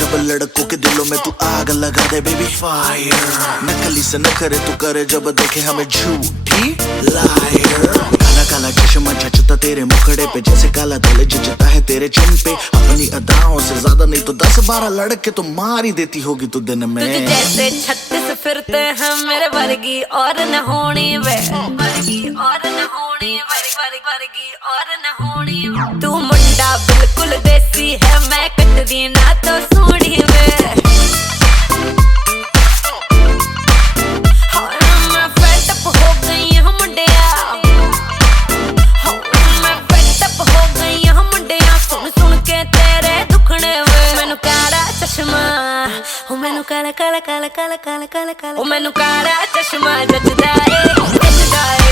जब लड़कों के दिलों में तू आग लगा दे बेबी फायर, नकली से न करे तू करे जब देखे हमें झूठी लायर। काला काला चश्मा जचता तेरे मुखड़े पे जैसे काला दिल जचता है तेरे चिन पे। अपनी अदाओं से ज्यादा नहीं तो 10-12 लड़के तो मार ही देती होगी तू दिन में। तुझे जैसे 36 फिरते हैं मेरे वर्गी और न होनी वे, वर्गी और न होनी वर्गी और न होनी। तू मुंडा बिल्कुल देसी है, मैं कटरी ना तो सूढ़ी वे। मैं फेड अप हो गई हूँ मुंडिया, मैं फेड अप हो गई हूँ मुंडिया। सुन सुन के तेरे दुखने वे। मैनू काला चश्मा, मैनू काला काला काला काला काला काला काला, मैनू काला चश्मा जचदा है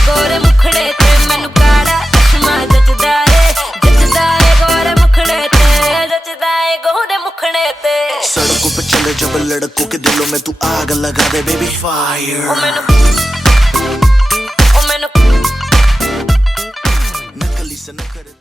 गोरे मुखड़े ते। मैनू काला चश्मा जचदा है गोरे मुखड़े ते, जचदा है गोरे मुखड़े ते। सड़कों पे चले जब लड़कों के दिलों में तू आग लगा दे बेबी फायर। नकली से न करे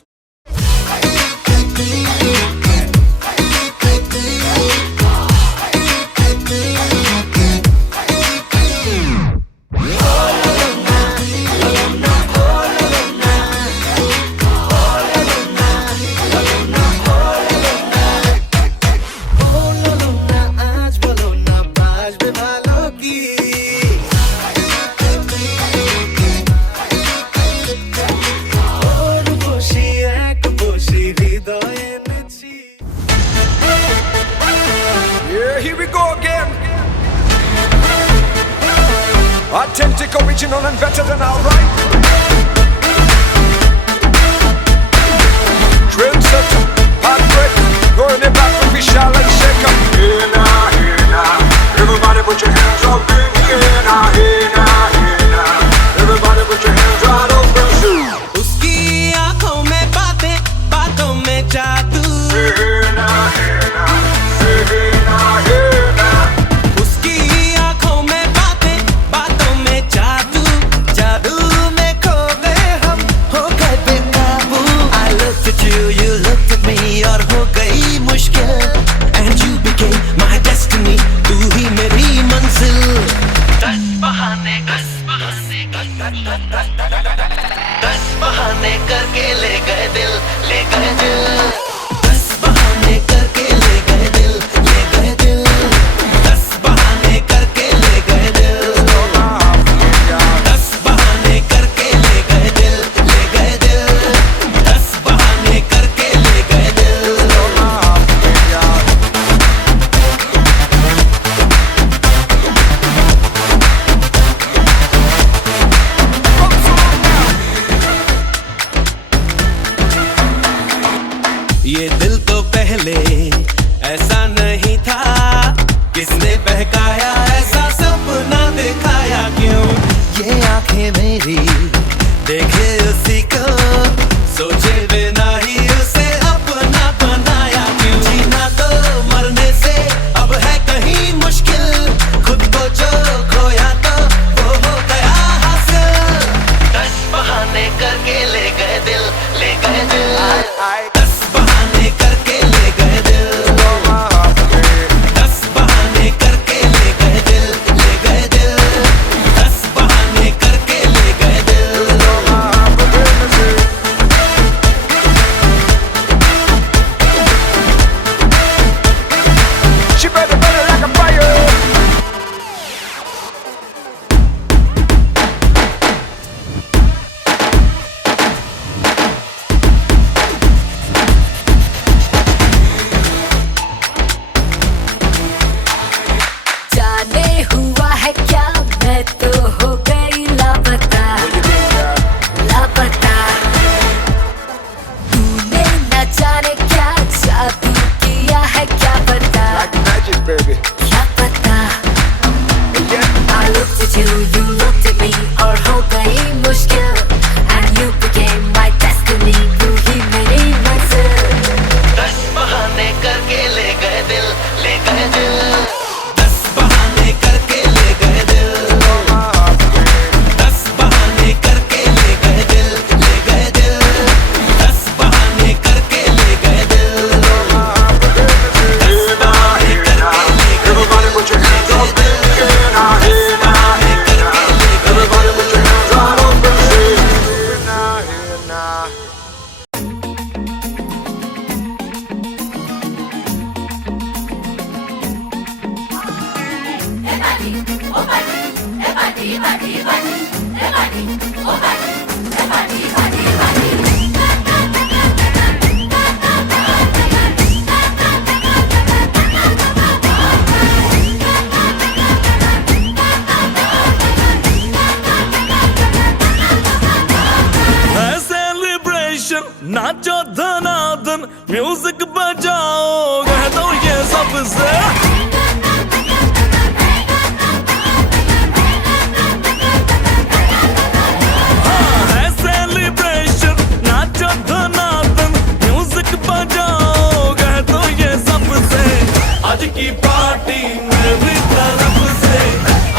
authentic, original and better than alright. Trendsetter, hot break, going it back with Vishal and Shaker. Hey now, hey now, everybody put your hands up in the air now, hey now, hey now, everybody put your hands right up and shoot. उसकी आँखों में बातें, बातों में जादू। Hey now, hey now, hey now, hey now. उसकी आँखों में बातें, बातों में जादू। जादू में खो गए हम, हो गए बेकाबू। I looked at you, you looked at me, और हो गई मुश्किल। And you became my destiny, तू ही मेरी मंजिल। 10 बहाने करके ले गए दिल, ले गए दिल। 10 बहाने करके ले गए दिल, ले गए दिल। 10 बहाने करके ले गए दिल। 10 बहाने करके ले गए दिल, ले गए दिल। 10 बहाने करके ले गए दिल। बाहें मेरी देखे उसी को, सोचे बिना ही उसे अपना बनाया क्यों। जीना तो मरने से अब है कहीं मुश्किल, खुद को जो खोया तो वो हो गया हासिल। 10 बहाने करके ले गए दिल, ले गए दिल। 10 बहाने करके ले गए दिल, 10 बहाने करके ले गए दिल, ले गए दिल। 10 बहाने करके ले गए दिल। She better like a fire. जाने हुआ है क्या, मैं तो हो गई लापता, लापता। तूने न जाने क्या जादू किया है, क्या पता, Like magic, baby. क्या पता। Yeah. I looked at you, you looked at me, और हो गई मुश्किल। And you became my destiny, तू ही मेरी मंजिल। 10 बहाने करके ले गए दिल, ले गए दिल। 10 बहाने करके ले गए दिल, 10 बहाने करके ले गए दिल, ले गए दिल। 10 बहाने करके ले गए दिल, 10 बहाने करके ले गए दिल। Everybody put your hands up in the air now. Here now, here now. Everybody put your hands right up and say, here now, here now. Celebration नाचो धनाधन, म्यूजिक बजाओ कह दो ये सबसे। हाँ, है सेलिब्रेशन नाचो धनाधन, म्यूजिक बजाओ कह दो ये सबसे। आज की पार्टी मेरी तरफ से,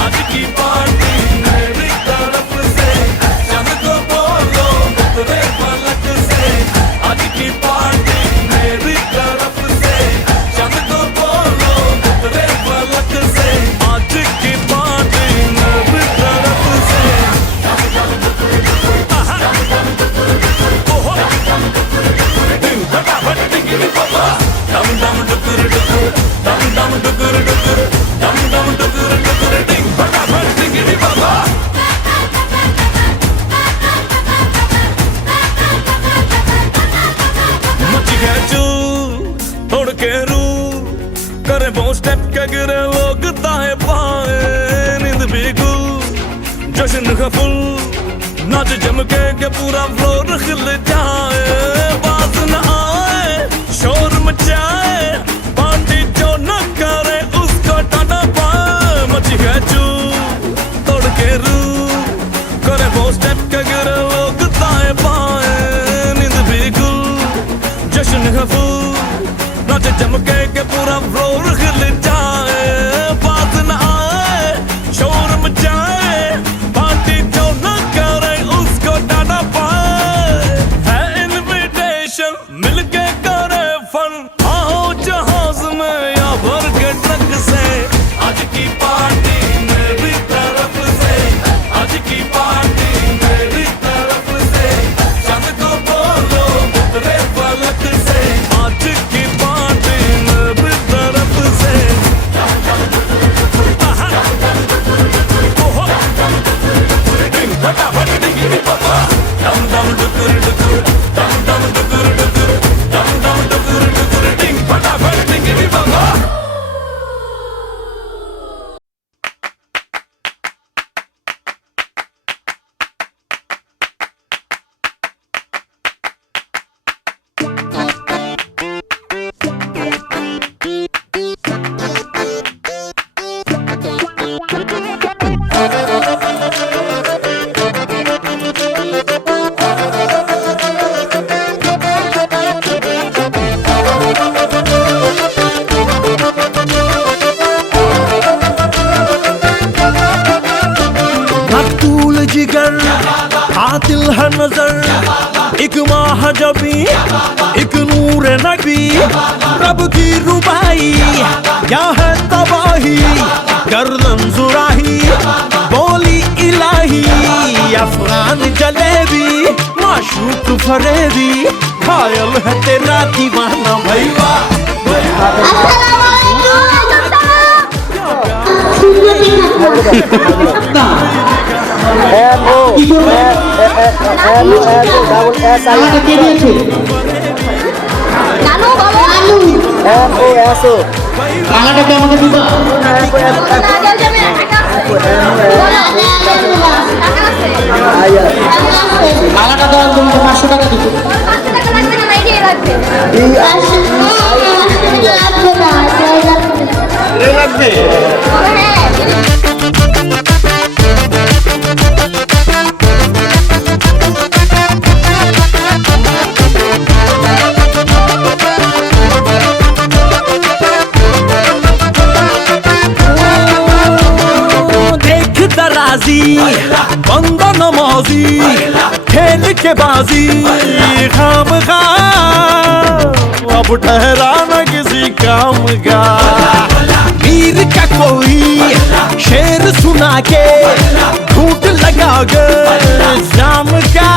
आज की पार्टी मेरी तरफ से। चंद को बोलो उतरे पलक से, आज की पार्टी मेरी तरफ से। चंद को बोलो उतरे पलक से, आज की पार्टी मेरी तरफ से। ओहो दिन फटाफट टिकरी पापा, डम डम डुकुर डुकुर, डम डम डुकुर डुकुर, डम डम डुकुर डुकुर, दिन फटाफट टिकरी पापा। मची गया चूर तोड़ के रू, करे वो स्टेप के गिरे लोग दाएं बाएं। नींद भी गुल जश्न का फुल, नाच जम के पूरा फ्लोर खिल जाए। बात न आए शोर मचाए, पार्टी जो न करे उसको टाटा पाए। मची गया चूर तोड़ के रू, करे वो स्टेप के गिरे लोग दाएं बाएं। नींद भी गुल जश्न का फूल, नाच जम के पूरा फ्लोर खिल जाए। बात न आए शोर मचाए, पार्टी जो न करे उसको टाटा पाए। है इनविटेशन मिल के करे फन, आओ जहाज में या भर के ट्रक से। आज की पार्टी मेरी तरफ से, आज की पार्टी मेरी तरफ से। चंद को बोलो उतरे पलक से, आज की पार्टी मेरी तरफ से। दिल जिगर आतिल है नजर एक महाजबी एक नूर नबी रब की रुबाई क्या है तबाही गर्दन जुराही बोली इलाही अफगान जलेबी माशूक फरेबी घायल है तेरा दीवाना भैया টাকাটা আমাকে দিবা টাকাটা তো তোমাকে 500 টাকা দিতে লাগবে बंदा नमाजी खेल के बाजी खाम खा अब ठहरा न किसी काम का वीर का कोई शेर सुना के झूठ लगा गए शाम का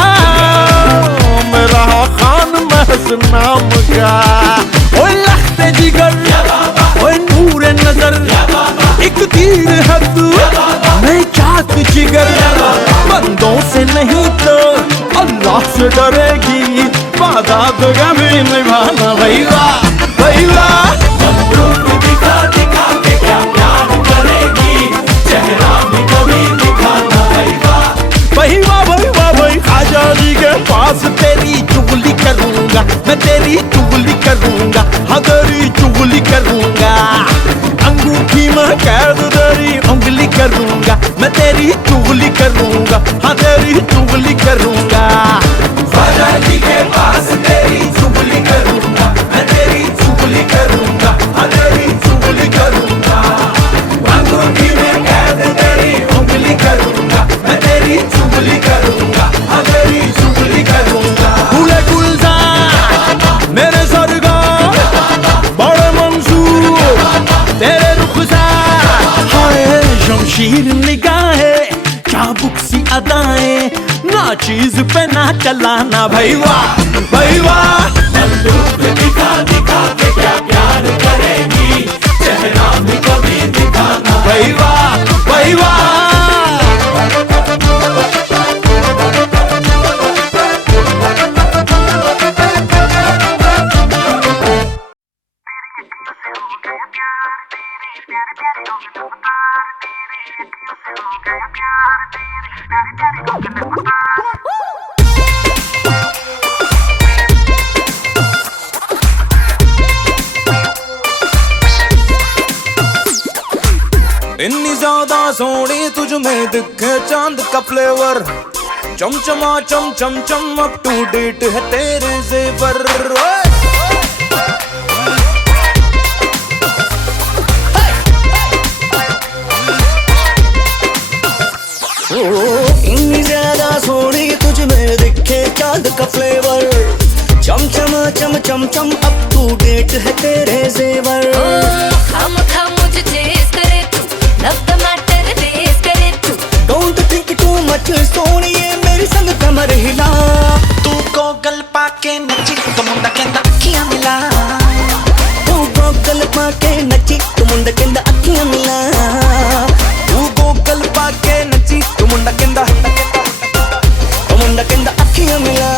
मेरा खान महस नाम का ओए लखते जिगर ओए नूर नजर एक तीर है तू मैं चाक जिगर बंदों से नहीं तो अल्लाह से डरेगी वादा तो कभी निभाना भैया भैया बंदूक दिखा दिखा के क्या प्यार करेगी चेहरा भी कभी दिखाना भैया भैया भैया भाई आजादी के पास तेरी चुगली करूंगा मैं तेरी चुगली करूंगा हाँ तेरी चुगली करूंगा अंगूठी में कैद तेरी उंगली करूंगा मैं तेरी चुगली करूंगा हाँ तेरी चुगली करूंगा आजादी के पास तेरी चुगली करूंगा मैं तेरी चुगली करूंगा हाँ तेरी चुगली करूंगा अंगूठी में कैद तेरी उंगली करूंगा मैं तेरी चुगली करूंगा हाँ तेरी चुगली करूंगा गुले गुलजार मेरे सरगार बड़े मंसूर तेरे रुखसार हाय शमशीर निगाहें चाबुक सी अदाएं ना चीज पे ना चलाना भैया भैया बंदूक दिखा दिखा के क्या प्यार करेगी चेहरा भी कभी दिखाना भैया भैया इतनी ज्यादा सोनी तुझ में दिखे चांद का फ्लेवर चमचमा चम चम चम अप टू डेट है तेरे जेवर इतनी ज्यादा सोनी तुझ में दिखे चांद का फ्लेवर चमचमा चम चम चम अप टू डेट है तेरे जेवर खम खम मुझे चेस करे तू लव द मैटर रेस करे तू डोंट थिंक टू मच सोनिए मेरी संग कमर हिला तू गोगल पाके नची तो मुंडा कहता अखियां मिला तू गोगल पाके नची तू मुंडा कहता अखियां मिला तू गोगल पाके नची तू मुंडा कहता अखियां मिला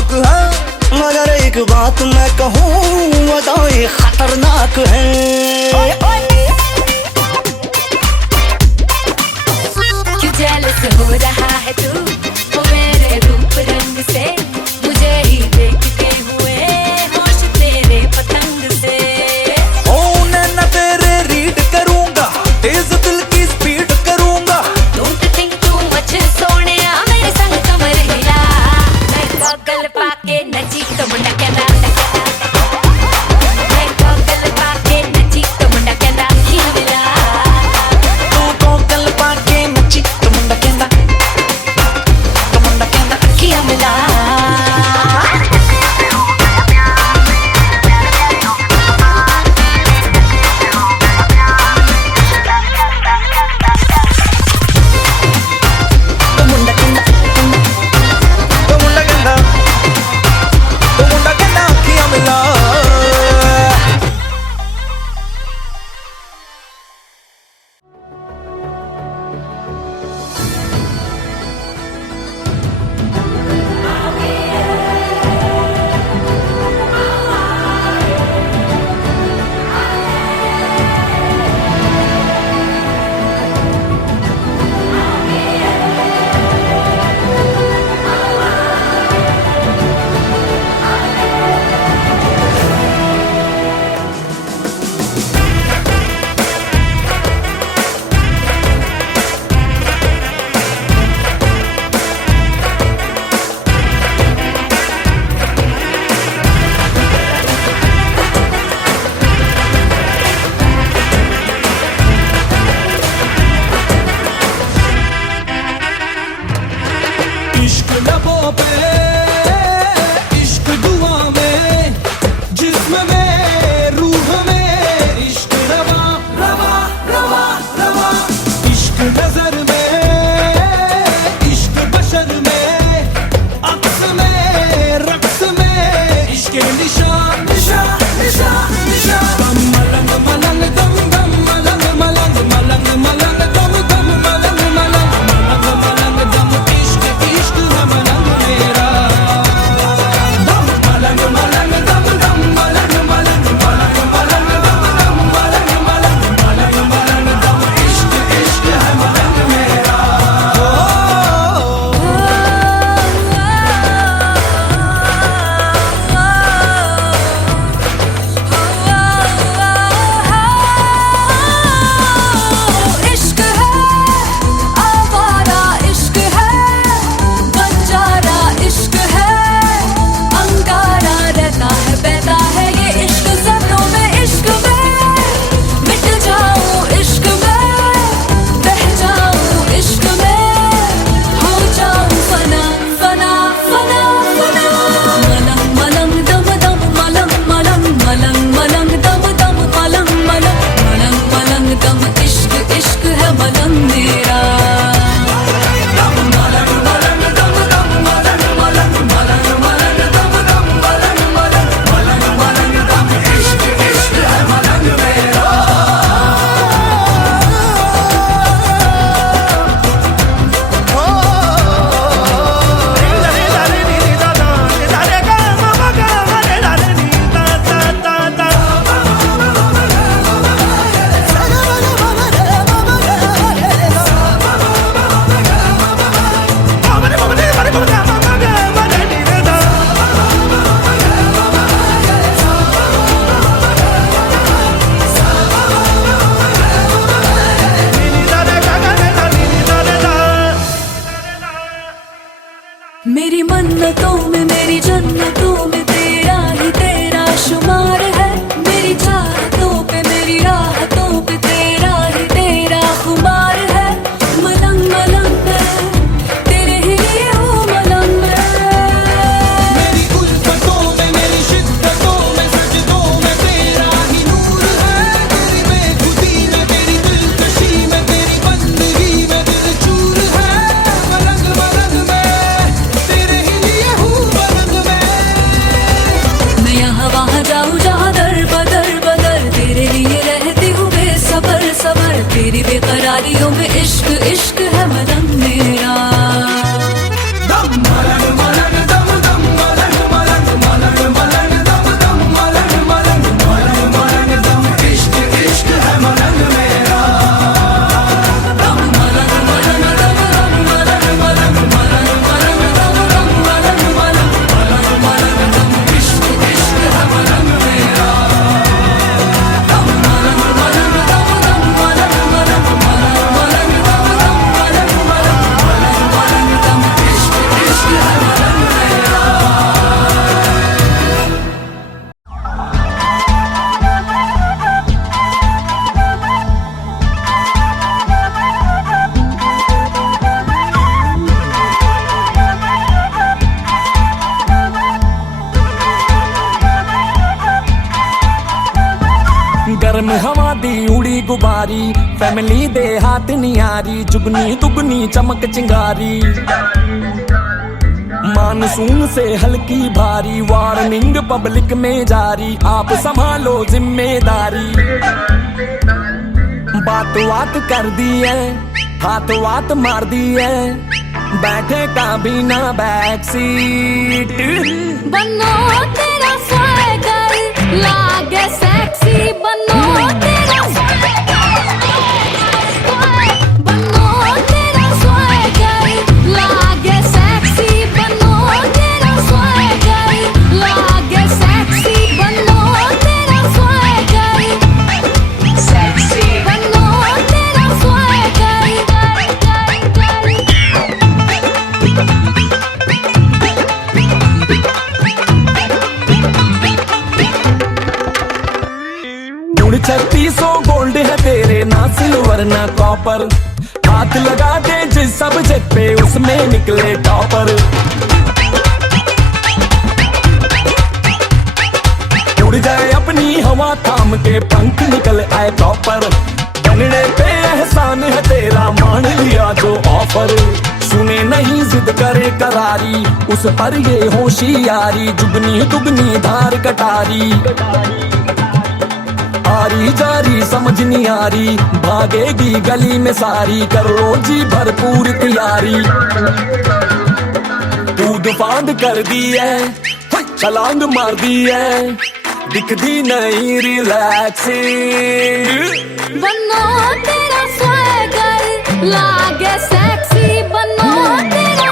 शौक है, मगर एक बात मैं कहूँ अदाएं खतरनाक है। क्यों जेलस हो रहा है तू वो मेरे रूप रंग से, मुझे ही देखते हुए होश तेरे पतंग से। ओ नैना तेरे रीड करूंगा, तेज दिल की स्पीड करूंगा। Don't think too much Sonia, मेरे संग कमर हिला, मैं गॉगल पाके नची तो मुंडा कहना, मैं गॉगल पाके नची तो मुंडा कहना ही मिला। तू गॉगल पाके नची तो मुंडा कहना ही मिला। इश्क लबों पे, इश्क दुआ में, जिस्म में, रूह में, इश्क रवा रवा रवा रवा। इश्क नजर में, इश्क बशर में, अक्स में, रक्स में, इश्क निशान निशान निशान निशान। दम मलंग मलंग दम दम मलंग मलंग मलंग मलंग दम दम मलंग मलंग मलंग मलंग दम। इश्क इश्क है मलंग मेरा, दम मलंग मलंग दम दम मलंग मलंग मलंग मलंग दम दम मलंग मलंग मलंग मलंग दम। इश्क इश्क है मलंग मेरा। इश्क है आवारा, इश्क है बंजारा, इश्क है अंगारा, रहता है बहता है ये इश्क ज़र्रों में। इश्क में मिट जाऊं, इश्क में बह जाऊं, इश्क में हो जाऊं फना फना फना फना। मलंग मलंग दम दम मलंग मलंग मलंग मलंग दम दम मलंग मलंग मलंग मलंग दम। इश्क इश्क है मलंग मेरा, दम मलंग मलंग दम दम मलंग मलंग मलंग मलंग दम दम मलंग मलंग मलंग मलंग दम। इश्क इश्क है मलंग मेरा। मेरी मन्नतों में, मेरी जन्नतों में तेरा ही तेरा शुमार है। मेरी चाहतों पे, मेरी राहतों पे तेरा ही तेरा खुमार है। मलंग मलंग मैं तेरे ही लिए हूँ मलंग मैं। मेरी उल्फतों में, मेरी शिद्दतों में, सजदों में तेरा ही नूर है। तेरी बेखुदी में, तेरी दिलकशी में, तेरी बंदगी में दिल चूर है। मलंग मलंग मैं तेरे ही लिए हूँ मलंग मैं। ਗਰਮ ਹਵਾ ਦੀ ਉੜੀ ਗੁਬਾਰੀ ਫੈਮਿਲੀ ਦੇ ਹੱਥ ਨਿਆਰੀ जुगनी दुगनी चमक चिंगारी मानसून से हल्की भारी वार्निंग पब्लिक में जारी आप संभालो जिम्मेदारी बात बात कर दी है हाथ वात मार दी है बैठे का बिना बैक सीट बनो तेरा स्वैगर लागे सेक्सी बनो तेरा बनो तेरा स्वैगर लागे सेक्सी बनो तेरा स्वैगर लागे सेक्सी बनो तेरा स्वैगर सेक्सी बनो तेरा स्वैगर गुड़ 3600 गोल्ड है तेरे ना सिल्वर ना कॉपर हाथ लगा दे जिस सब्जेक्ट पे उसमें निकले टॉपर उड़ जाए अपनी हवा थाम के पंख निकल आए प्रॉपर बनने पे एहसान है तेरा मान लिया जो ऑफर सुने नहीं जिद करे करारी उस पर ये होशियारी जुगनी दुगनी धार कटारी आरी जारी समझ नहीं आ रही भागेगी गली में सारी कर लो जी भरपूर तैयारी कूद फांद कर दी है छलांग मार दी है दिखती नहीं रिलैक्सिंग बनो तेरा स्वैगर लागे सेक्सी बनो तेरा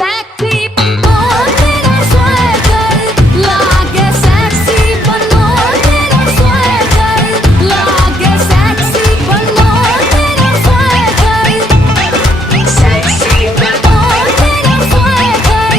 सेक्सी बनो तेरा स्वैगर लागे सेक्सी बनो तेरा स्वैगर लागे सेक्सी बनो तेरा स्वैगर सेक्सी बनो तेरा स्वैगर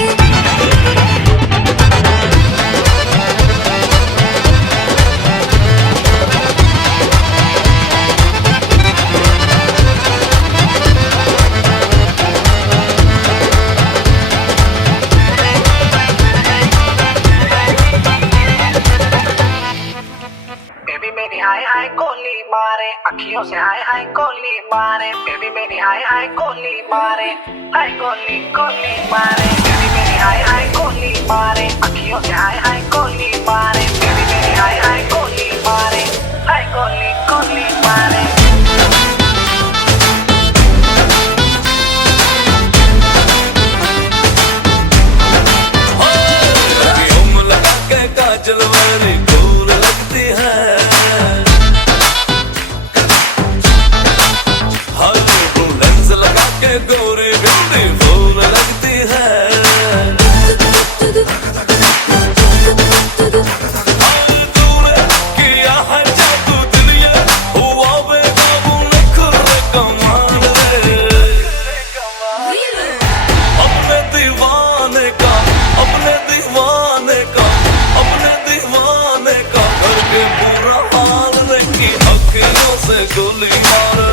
बेबी मेरी हाय हाय कोली मारे अखियों से हाय हाय कोली मारे बेबी मेरी हाय हाय कोली मारे हाय कोली कोली मारे बेबी मेरी हाय हाय कोली मारे अखियों से हाय हाय कोली मारे बेबी मेरी हाय हाय कोली मारे हाय कोली कोली मारे हम लगा के काजल वाली दूर लगती है हर लेंस लगा के गोरी ब्यूटीफुल लगती है तूने किया है जादू दुनिया हुआ बेकाबू नखरे कमाल रे अपने दीवाने का करके पूरा हाल देखी अखियों से गोली मारे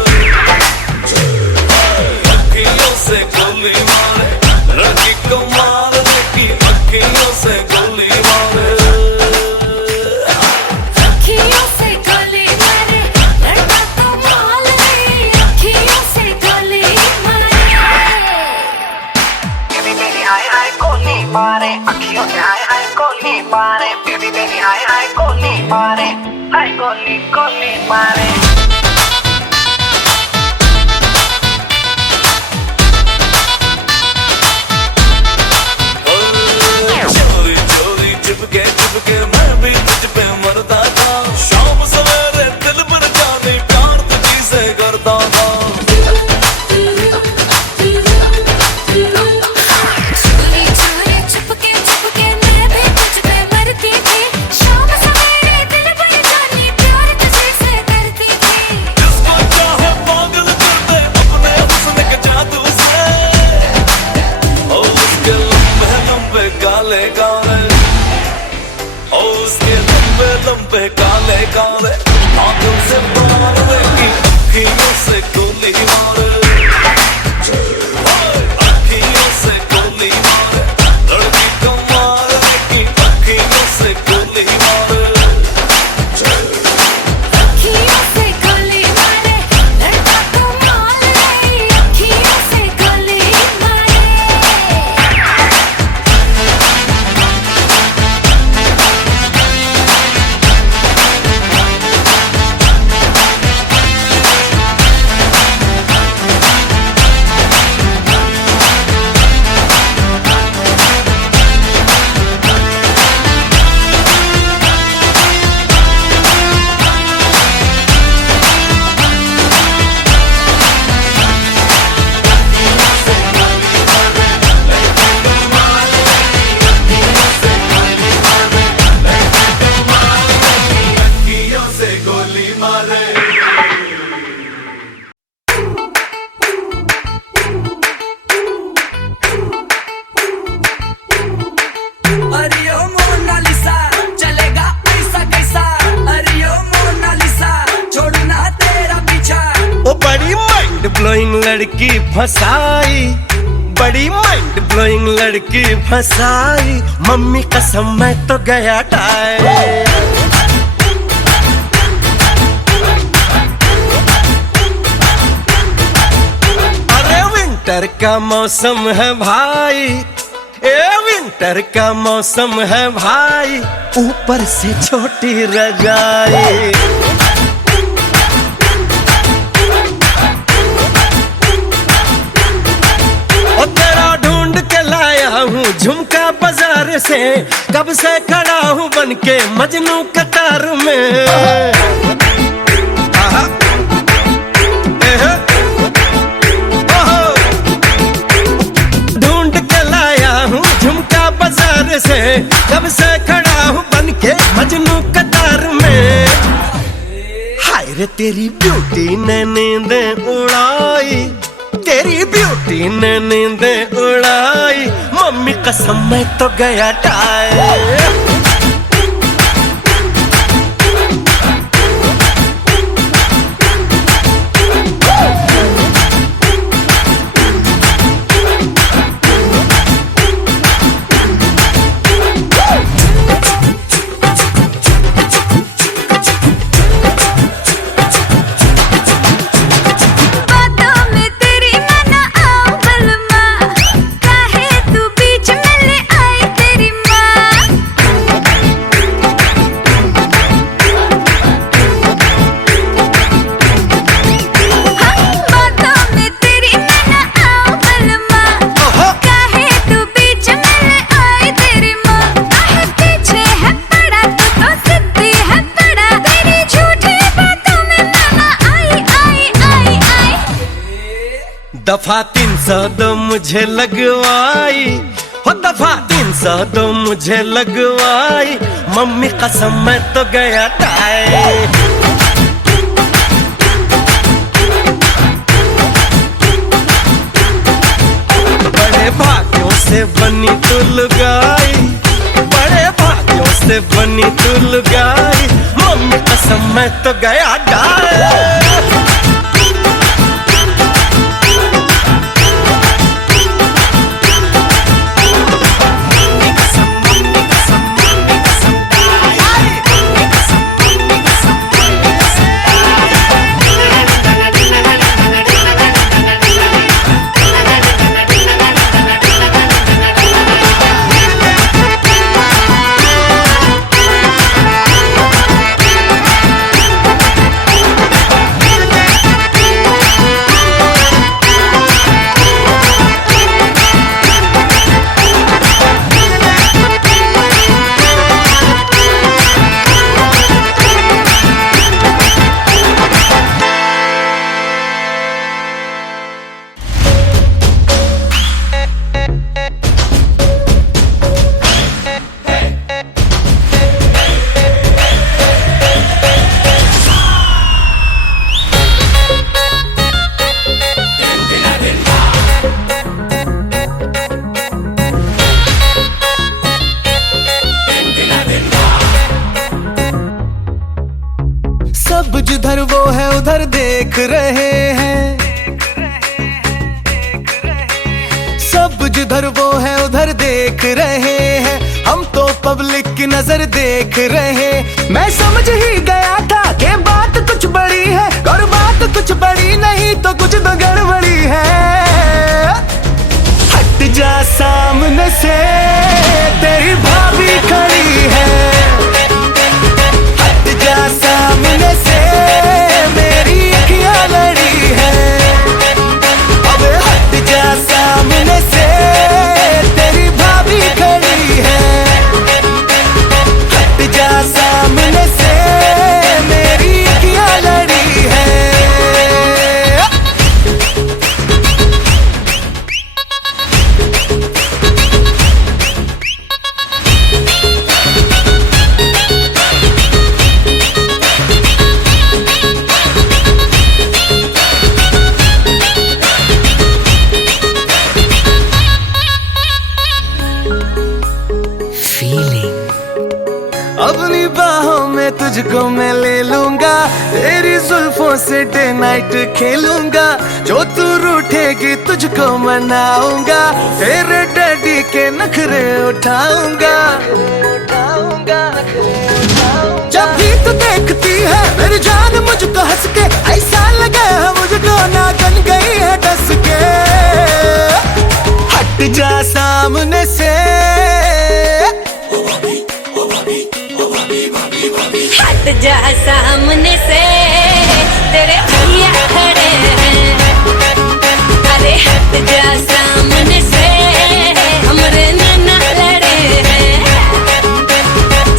अखियों से गोली मारे रखी कमाल देखी अखियों से गोली मारे अखियों से गोली मारे लड़का कमाल है अखियों से गोली मारे बेबी मेरी हाय हाय कोली मारे अखियों से हाय हाय कोली मारे बेबी मेरी हाय हाय कोली मारे हाय कोली कोली मारे चोरी चोरी चिपके मैं भी तुझ पे मरता था शाम सवेरे दिल पर जाने प्यार तुझी से करता था चोरी चोरी छुपके छुपके मैं भी तुझ पे मरती थी शाम सवेरे दिल पर जानी प्यार तुझे से करती थी जिसको चाहे पागल कर दे अपने हुस्न के जादू से ओ उसके लंबे लंबे काले काले ओ उसके लंबे लंबे काले काले आंखों से बाहर देखी अखियों से गोली मारे अखियों से गोली मारे लड़की कमाल देखी अखियों से गोली मारे ब्लोइंग लड़की फसाई, बड़ी माइंड ब्लोइंग लड़की फसाई, मम्मी कसम मैं तो गया टाई। अरे विंटर का मौसम है भाई, ए विंटर का मौसम है भाई, ऊपर से छोटी रजाई। और तेरा ढूंढ के लाया हूँ झुमका बाजार से, कब से खड़ा हूँ बन के मजनू कतार में। ढूंढ के लाया हूँ झुमका बाजार से, कब से खड़ा हूँ बन के मजनू कतार में। हाय रे तेरी ब्यूटी ने नींदें उड़ाई, तेरी ब्यूटी ने नींदें उड़ाई, मम्मी कसम मैं तो गया टाई। दफा 302 मुझे लगवाई, हो दफा 302 मुझे लगवाई, मम्मी कसम मैं तो गया टाई। बड़े भाग्यों से बनी तू लुगाई, बड़े भाग्यों से बनी तू लुगाई, मम्मी कसम मैं तो गया टाई। सब जिधर वो है उधर देख रहे हैं, सब जिधर वो है उधर देख रहे हैं, हम तो पब्लिक की नजर देख रहे। मैं समझ ही गया था कि बात कुछ बड़ी है, और बात कुछ बड़ी नहीं तो कुछ तो गड़बड़ी है। हट जा सामने से, तेरी भाभी खड़ी है, हट जा सामने से, मेरी अखियां लड़ी है। अब हट जा सामने से, तेरी भाभी खड़ी है, हट जा सामने से, मेरी अखियां लड़ी है। अपनी बाहों में तुझको मैं ले लूंगा, तेरी जुल्फों से डे नाइट खेलूंगा, जो तू रूठेगी तुझको मनाऊंगा, तेरे डैडी के नखरे उठाऊंगा। जब भी तू देखती है मेरी जान मुझको हंस के, ऐसा लगे है मुझको नागन गई है डस के। हट जा सामने से, हट जा सामने से, तेरे भैया खड़े हैं। अरे हट जा सामने से, हमरे नाना लड़े हैं।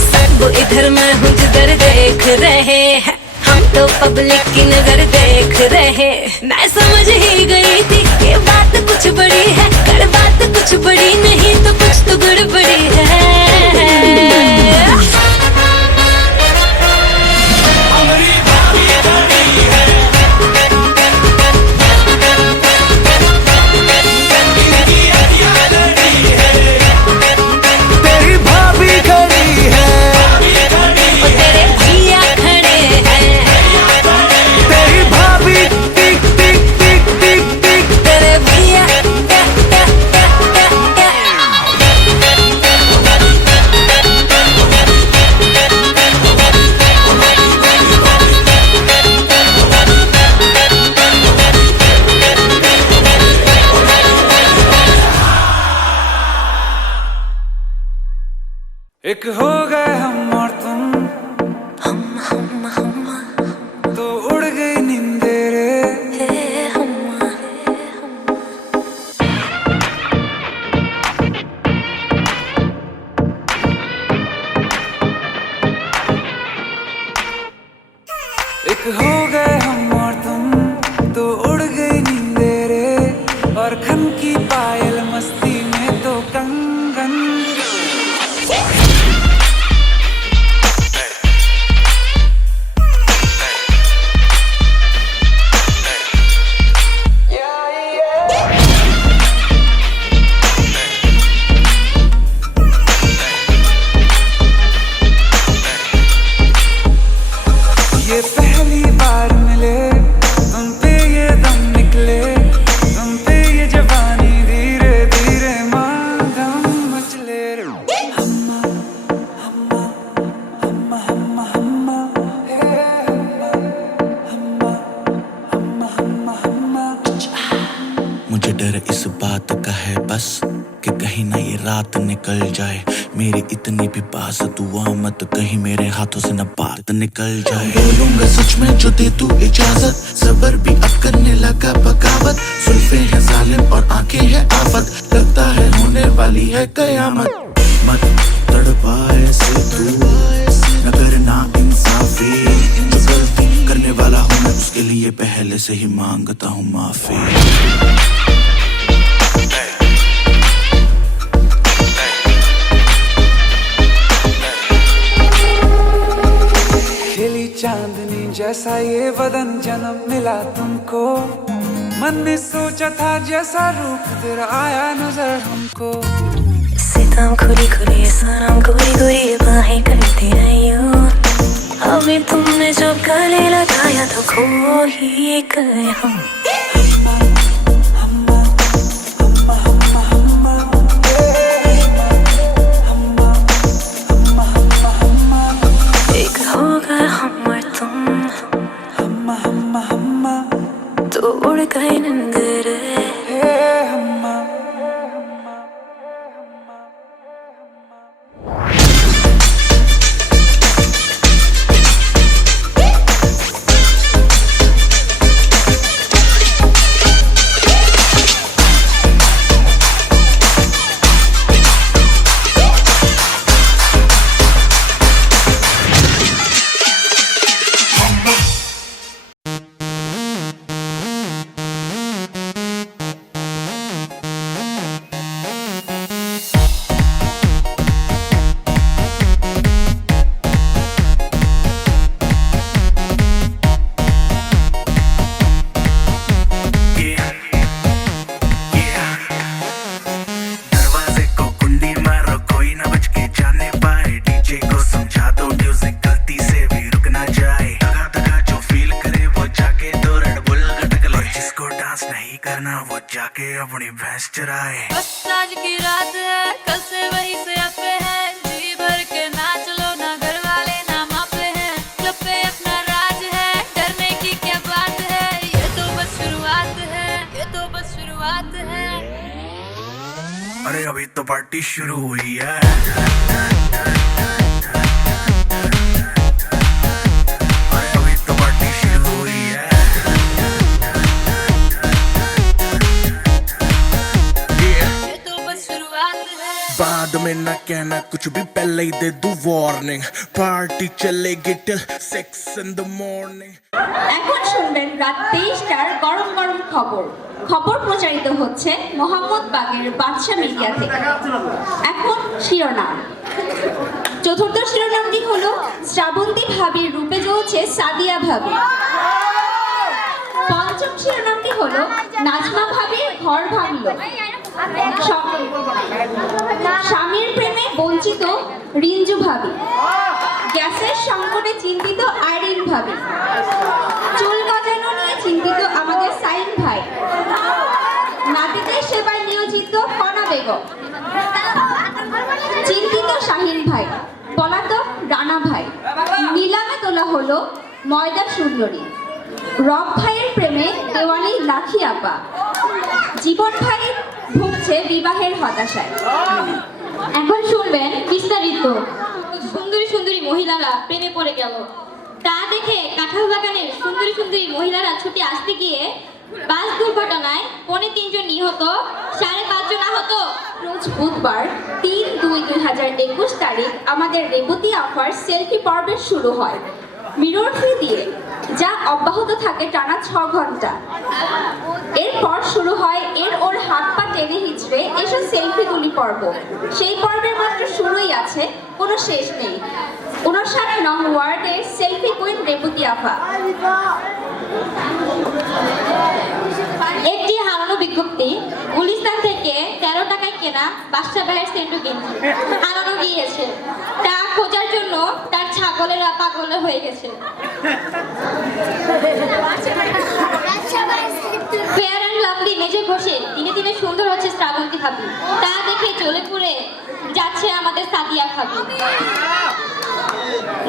सब इधर मैं हूँ जिधर देख रहे हैं, हम तो पब्लिक की नजर देख रहे। मैं समझ ही गई थी ये बात कुछ बड़ी है, कर बात कुछ बड़ी नहीं तो कुछ तो गड़बड़ी है। एक हो गए हम और तुम, तो उड़ गई नींदे रे। एक हो गए हम और तुम, तो उड़ गई नींदे रे। और खन की पायल मस्ती में तो कंगन। ये पहली बार मिले, तुम पे ये दम निकले, तुम पे ये जवानी धीरे धीरे मांगम मचले रे। हम्मा हम्मा हम्मा हम्मा हम्मा हम्मा हम्मा हम्मा हम्मा। मुझे डर इस बात का है बस कि कहीं ना ये रात निकल जाए, मेरी इतनी भी पास तू आ मत, कहीं मेरे हाथों से न बात निकल जाए। बोलूंगा सच में जो दे तू इजाजत, सबर भी अब करने लगा बगावत। जुल्फे हैं जालिम और आंखें हैं आफत, लगता है होने वाली है कयामत। मत तड़पा ऐसे तू, न करना इंसाफी, जो गलती करने वाला हूँ मैं उसके लिए पहले से ही मांगता हूँ माफी। खिली चांदनी जैसा ये बदन जन्म मिला तुमको, मन ने सोचा था जैसा रूप तेरा आया नजर हमको। सितम खुली खुली सनम गोरी गोरी बाहें करती रही हूँ, अभी तुमने जो गले लगाया तो खो ही गए हम। एक होगा हम और तुम, तो उड़ गए नींद रे। भैंस चराए। बस आज की रात है, कल से वही से पे है, जी भर के नाच लो ना, घर वाले ना मापे हैं, क्लब पे अपना राज है, डरने की क्या बात है, ये तो बस शुरुआत है, ये तो बस शुरुआत है। अरे अभी तो पार्टी शुरू हुई है। अरे अभी तो पार्टी शुरू हुई है। ये तो बस शुरुआत है। बाद में ना कहना कुछ भी, पहले ही दे दूं वार्निंग। पार्टी चलेगी till 6 in the morning। এখন শুনবেন রাত 23টার গরম গরম খবর। খবর প্রচারিত হচ্ছে মোহাম্মদবাগের বাদশা মিডিয়া থেকে। এখন শিরোনাম। চতুর্থ শিরোনামটি হলো শ্রাবন্তী ভাবির রূপে জ্বলছে সাদিয়া ভাবি। পঞ্চম শিরোনামটি হলো নাজমা ভাবির ঘর ভাঙলো। স্বামীর প্রেমে বঞ্চিত রিঞ্জু ভাবি। গ্যাসের সংকটে চিন্তিত আইরিন ভাবি। চুল গজানো নিয়ে চিন্তিত আমাদের সাইন ভাই। নাতিদের সেবায় নিয়োজিত কণা বেগম। চিন্তিত শাহিন ভাই। পলাতক রানা ভাই। নিলামে তোলা হলো ময়দা সুন্দরী। রব ভাইয়ের প্রেমে দেওয়ানি লাখি আপা। জীবন ভাই ভুগছে বিবাহের হতাশায়। এখন শুনবেন বিস্তারিত। সুন্দরী সুন্দরী মহিলারা প্রেমে পড়ে গেল, তা দেখে কাঁঠাল বাগানের সুন্দরী সুন্দরী মহিলারা ছুটে আসতে গিয়ে বাস দুর্ঘটনায় 3 জন নিহত, 5.5 জন আহত। রোজ বুধবার 3/2/2021 তারিখ আমাদের রেবতী আফার সেলফি পর্বের শুরু হয় মিরর 3 দিয়ে, যা অব্যাহত থাকে টানা 6 ঘন্টা। এরপর শুরু হয় এর ওর হাত পা টেনে হিচড়ে এসব সেলফিগুলি পর্ব। সেই পর্বের মাত্র শুরুই আছে, কোনো শেষ নেই। 59 নং ওয়ার্ডের সেলফি কুইন রেবতী আফা। একটি হারানো বিজ্ঞপ্তি। গুলিস্তান থেকে 13 টাকায় কেনা বাদশা ভাইয়ের সেন্টু গেঞ্জি হারানো গিয়েছে। তা খোঁজার জন্য তার ছাগলেরা পাগল হয়ে গেছে। ফেয়ার অ্যান্ড লাভলি মেজে ঘষে দিনে দিনে সুন্দর হচ্ছে শ্রাবন্তী ভাবি। তা দেখে চলে পুরে যাচ্ছে আমাদের সাদিয়া ভাবি।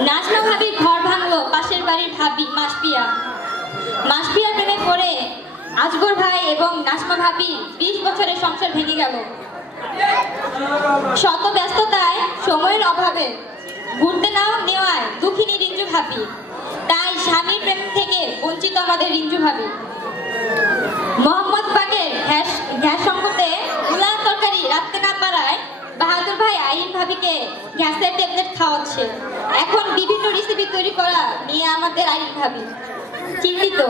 নাজমা ভাবির ঘর ভাঙলো পাশের বাড়ির ভাবি মাসপিয়া। মাসপিয়ার প্রেমে পড়ে আজগর ভাই এবং নাজমা ভাবি 20 বছরের সংসার ভেঙে গেল। শত ব্যস্ততায় সময়ের অভাবে ঘুরতে না নেওয়ায় দুঃখিনী রিঞ্জু ভাবি। তাই স্বামীর প্রেম থেকে বঞ্চিত আমাদের রিঞ্জু ভাবি। মোহাম্মদবাগের গ্যাস সংকটে উলান তরকারি রাখতে না পারায় বাহাদুর ভাই আইরিন ভাবিকে গ্যাসের ট্যাবলেট খাওয়াচ্ছে। এখন বিভিন্ন রেসিপি তৈরি করা নিয়ে আমাদের আইরিন ভাবি চিন্তিত।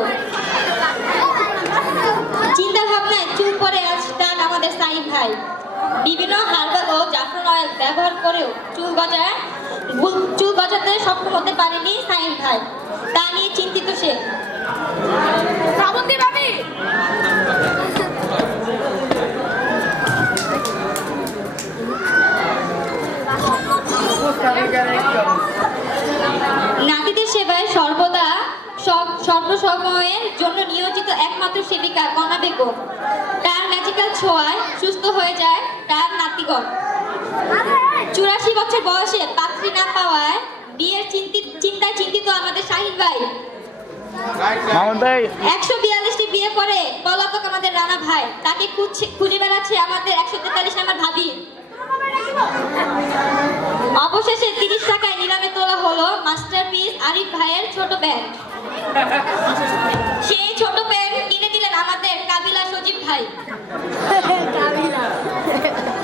চিন্তা ভাবনায় চুপ করে আছেন আমাদের সাইন ভাই। বিভিন্ন হার্বাল ও জাফরান অয়েল ব্যবহার করেও চুল গজাতে সক্ষম হতে পারেনি সাইন ভাই। তা নিয়ে চিন্তিত সে। শ্রাবন্তী ভাবি নাতিদের সেবায় সর্বদা সর্বসময়ের জন্য নিয়োজিত একমাত্র সেবিকা কণা বেগম। তার ম্যাজিক্যাল ছোঁয়ায় সুস্থ হয়ে যায় তার নাতিগণ। 84 বছর বয়সে পাত্রী না পাওয়ায় বিয়ের চিন্তায় চিন্তিত আমাদের শাহিন ভাই। 142টি বিয়ে করে পলাতক আমাদের রানা ভাই। তাকে খুঁজে বেড়াচ্ছে আমাদের 143 নম্বর ভাবি। অবশেষে 30 টাকায় নিলামে তোলা হলো মাস্টারপিস আরিফ ভাইয়ের ছোট প্যান্ট। সেই ছোট প্যান্ট কিনে দিলেন আমাদের কাবিলা সজীব ভাই।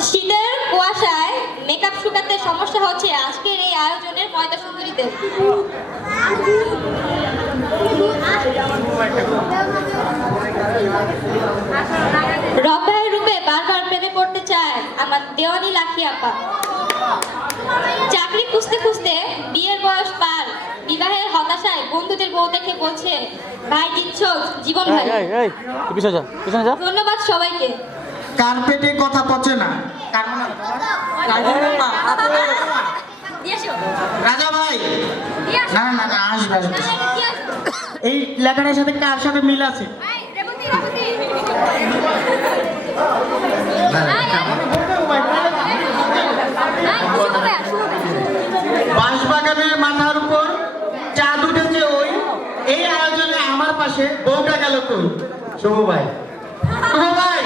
শীতের কুয়াশায় মেকআপ শুকাতে সমস্যা হচ্ছে আজকের এই আয়োজনের ময়দা সুন্দরীদের। রব ভাইয়ের রূপে বারবার প্রেমে পড়তে চায় আমার দেওয়ানি লাখি আপা। চাকরি খুঁজতে খুঁজতে বিয়ের বয়স পার, বিবাহের হতাশায় বন্ধুদের বউ দেখে বলছে ভাই দিচ্ছ জীবন ভাই। ধন্যবাদ সবাইকে। কার্পেটে কথা পচে না। রাজা ভাই না না না আসবে। এই লেখাটার সাথে কার সাথে মিল আছে? বাঁশবাগানের মাথার উপর চাঁদ উঠেছে ওই, এই আয়োজনে আমার পাশে বউটা গেল কই? শুভ ভাই, শুভ ভাই,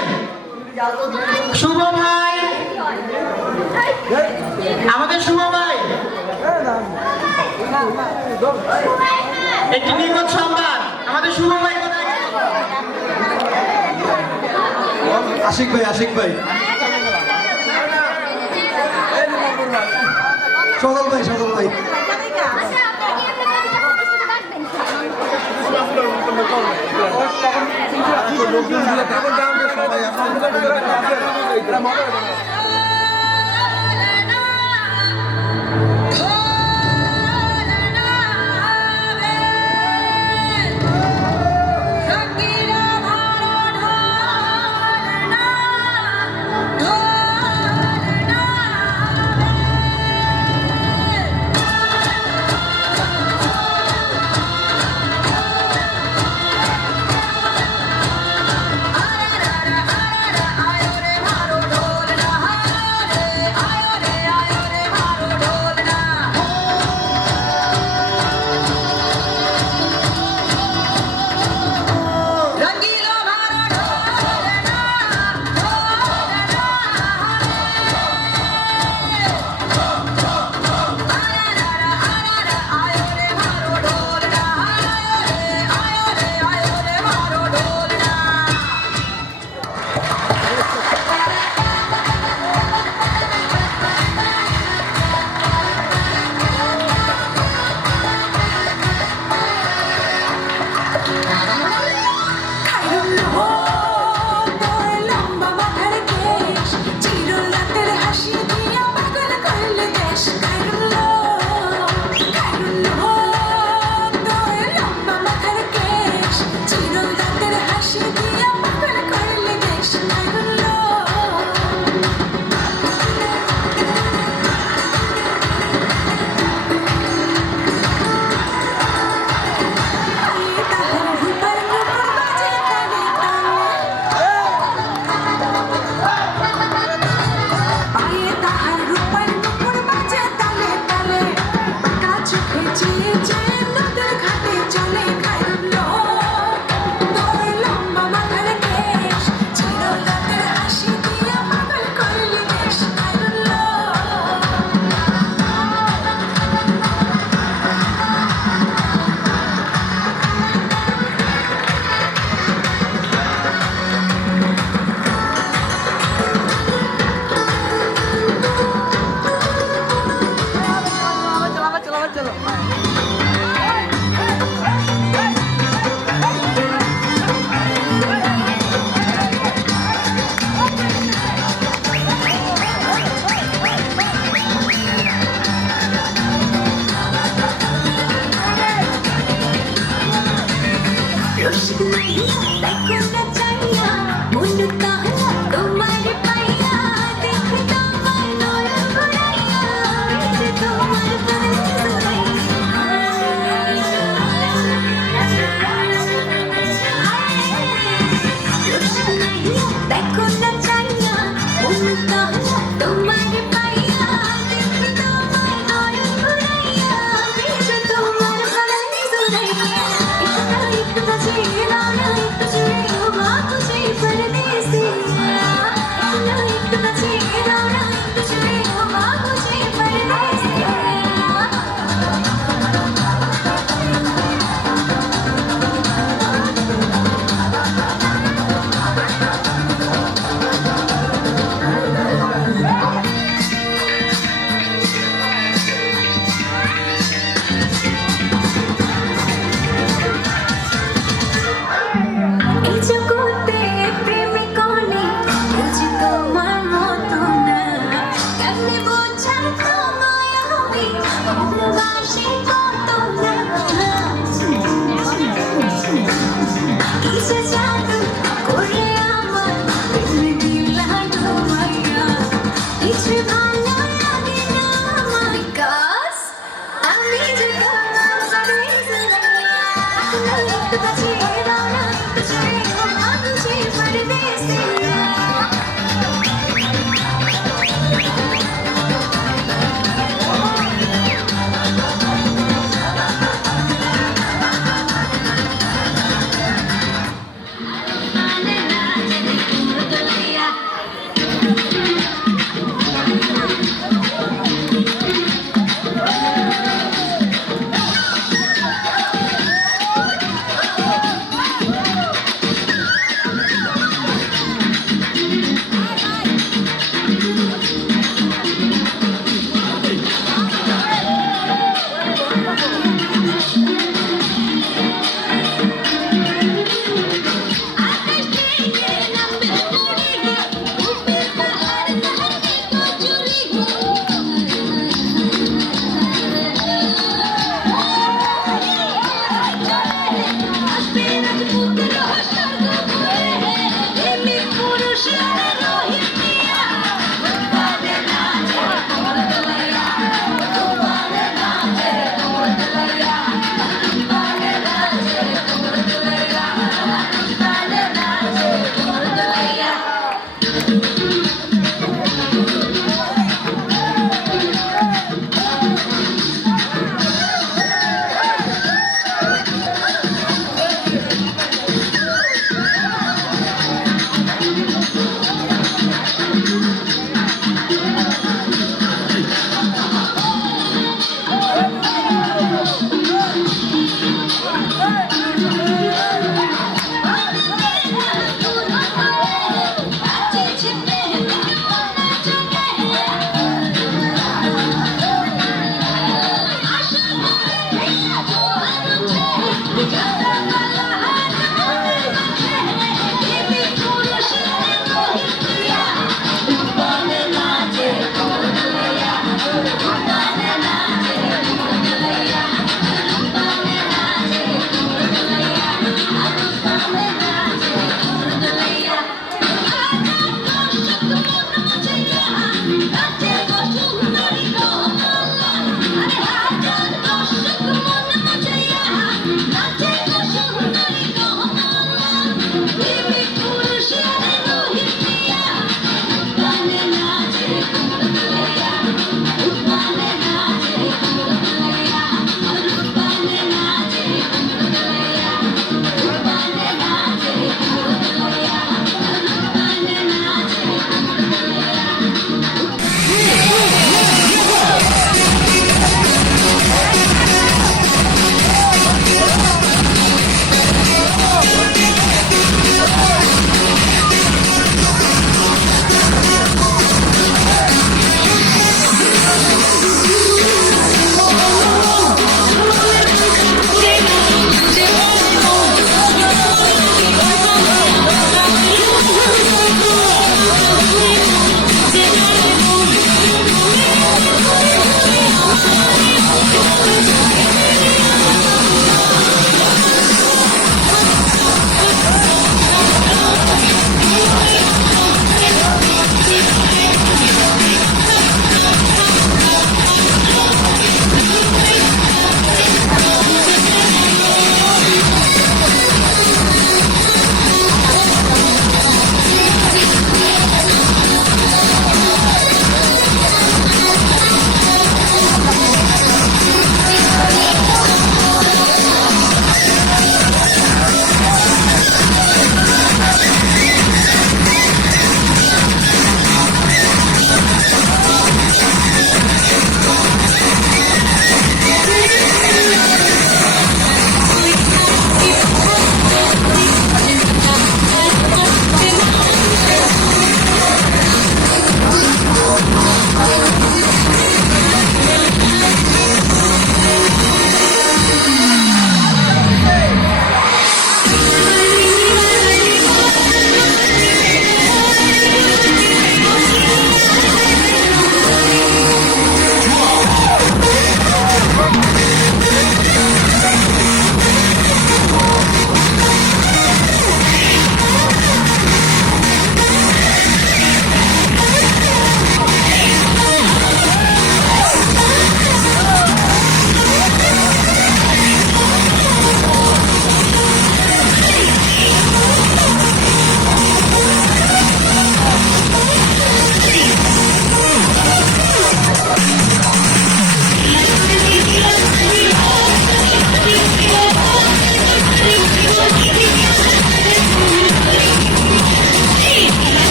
শুভ ভাই, আমাদের শুভ ভাই, একটি নিখোঁজ সংবাদ, আমাদের শুভ ভাই কোথায় গেল? আশিক ভাই, আশিক ভাই, সদল ভাই, সদল ভাই।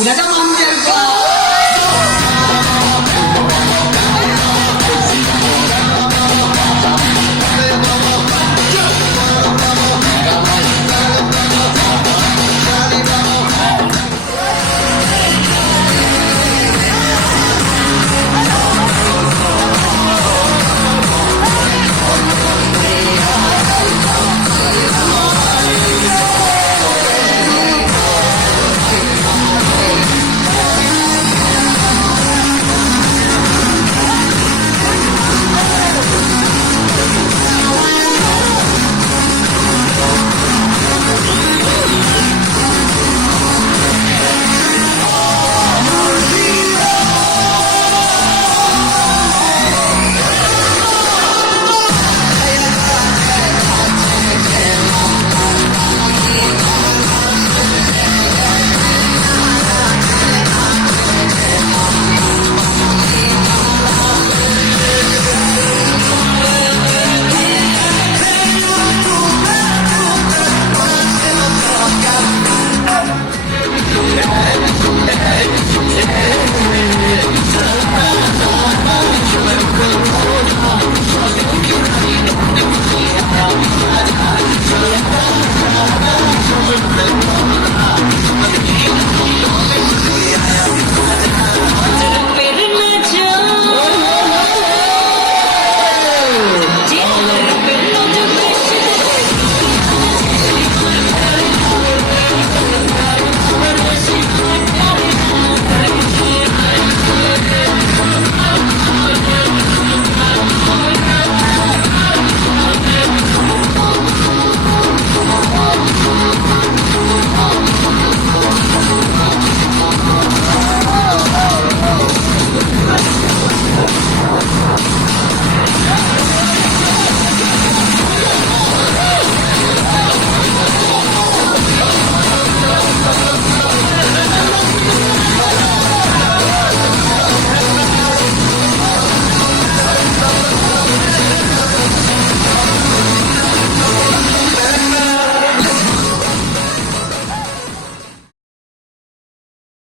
우리가 맘대로